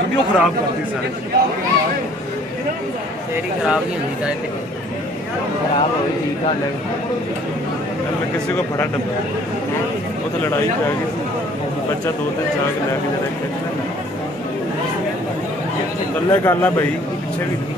वीडियो खराब करती सारी तेरी खराब नहीं होती था खराब हो गई ठीक है मैं किसी को फड़ा डब्बा वो तो लड़ाई पे आ गई बच्चा 2 दिन जाके लैके जरा तल्ले गल है भाई पीछे भी नहीं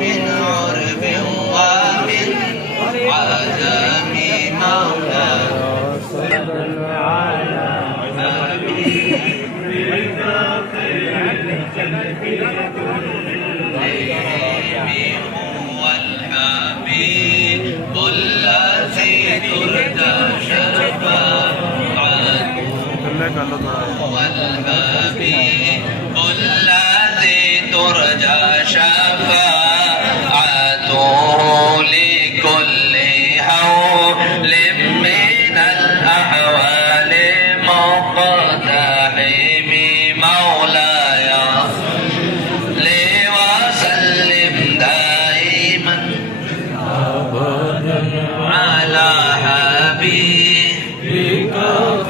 من عرب ومن عجم مولاه هو الحبيب الذي ترجى شفاعته والحبيب الذي ترجى شفاعته لكل حول من الأحوال مقتحم مولاي لي وسلم دائما على حبيبك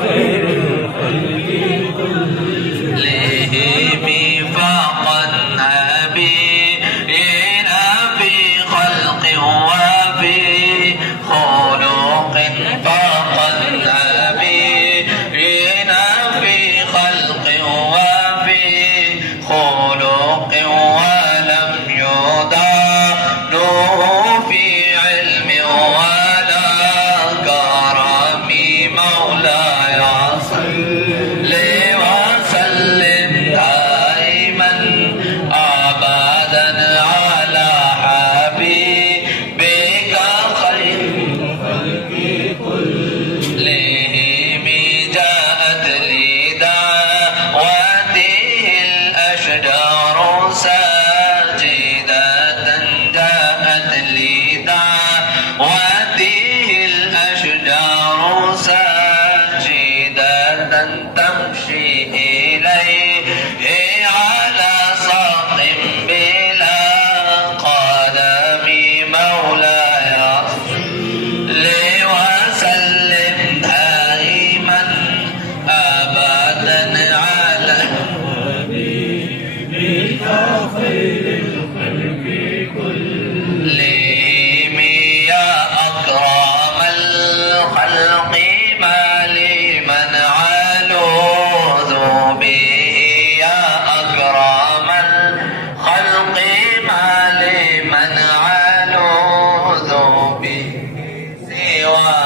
خير الخلق كلهم فوق النبيين في خلق وفي خلق فوق النبيين في خلق وفي خلق ولم يدانوا في علم ولا كرم مولاي صل وسلم دائما ابدا على حبيبك خير الخلق كلهم جاءت لدعوته الاشجار ساجدة جاءت لدعوته الاشجار ساجدة تمشي إليه على ساق بلا قدم مولاي لي وسلم دائما أبدا على حبيبك خير الخلق كلهم يا أكرم الخلق ما لمن علوذ به يا أكرم الخلق ما لمن علوذ به سوى